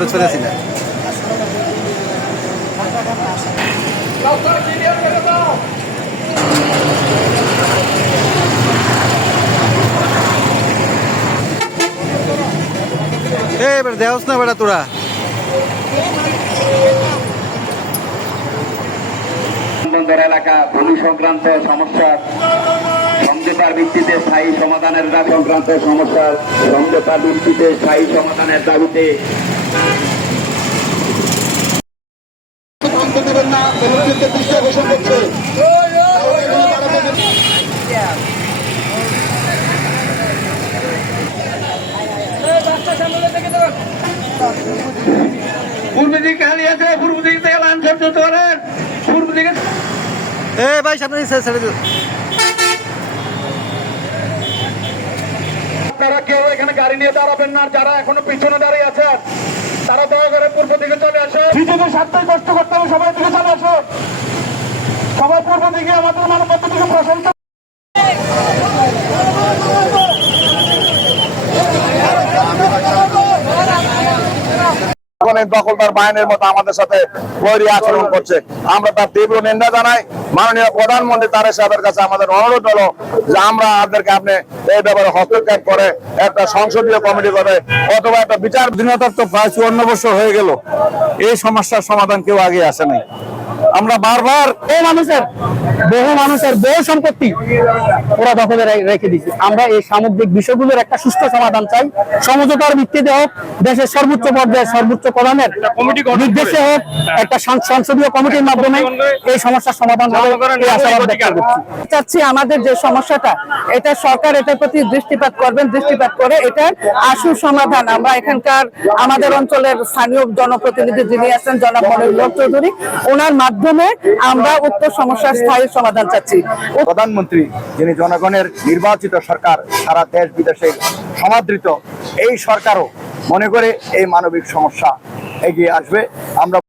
করে চলেছি না। এবার দেওস না বেটা তোরা। এলাকা ভূমি সংক্রান্ত সমস্যার সমঝোতার ভিত্তিতে স্থায়ী সমাধানের দাবি সংক্রান্ত সমস্যার সমঝোতার ভিত্তিতে স্থায়ী সমাধানের দাবিতে পূর্ব দিকে খালি আছে, পূর্ব দিক থেকে লাইন ছেড়ে করেন, পূর্ব দিকে ভাই সামনে ছেড়ে দিও। আপনারা কেউ এখানে গাড়ি নিয়ে দাঁড়াবেন না, যারা এখনো পিছনে দাঁড়িয়ে আছেন তারা দয়া করে পূর্ব দিকে চলে আসে। নিজেদের স্বার্থে কষ্ট করতে হবে, সবাই দিকে চলে আসে, সবাই পূর্ব দিকে আমাদের মানববন্ধন থেকে প্রশংসা। দখলদার বাহিনীর মতো আমাদের সাথে বৈরী আচরণ করছে, আমরা তার তীব্র নিন্দা জানাই। মাননীয় প্রধানমন্ত্রী তারেক সাহেবের কাছে আমাদের অনুরোধ হলো যে আমরা আপনাদেরকে আপনি এই ব্যাপারে হস্তক্ষেপ করে একটা সংসদীয় কমিটি করে অথবা একটা বিচার। স্বাধীনতার তো প্রায় 54 বছর হয়ে গেল, এই সমস্যার সমাধান কেউ আগে আসে নাই। আমরা বারবার বহু মানুষের বহু সম্পত্তি ওরা দখলে রেখে দিচ্ছে। আমরা এই সামগ্রিক বিষয়গুলোর একটা সুষ্ঠু সমাধান চাই। সমঝোতার ভিত্তিতে হোক, দেশের সর্বোচ্চ পর্যায়ে সর্বোচ্চ প্রধানের নির্দেশে হোক, একটা সংসদীয় কমিটির মাধ্যমে এই সমস্যার সমাধান চাচ্ছি। আমাদের যে সমস্যাটা, এটা সরকার এটার প্রতি দৃষ্টিপাত করবেন, দৃষ্টিপাত করে এটার আশু সমাধান আমরা এখানকার আমাদের অঞ্চলের স্থানীয় জনপ্রতিনিধি যিনি আছেন জনাব মনিরুল চৌধুরী, ওনার মাধ্যমে আমরা উক্ত সমস্যার স্থায়ী সমাধান চাচ্ছি। প্রধানমন্ত্রী যিনি জনগণের নির্বাচিত সরকার, সারা দেশ বিদেশে সমাদৃত, এই সরকারও মনে করে এই মানবিক সমস্যা এগিয়ে আসবে। আমরা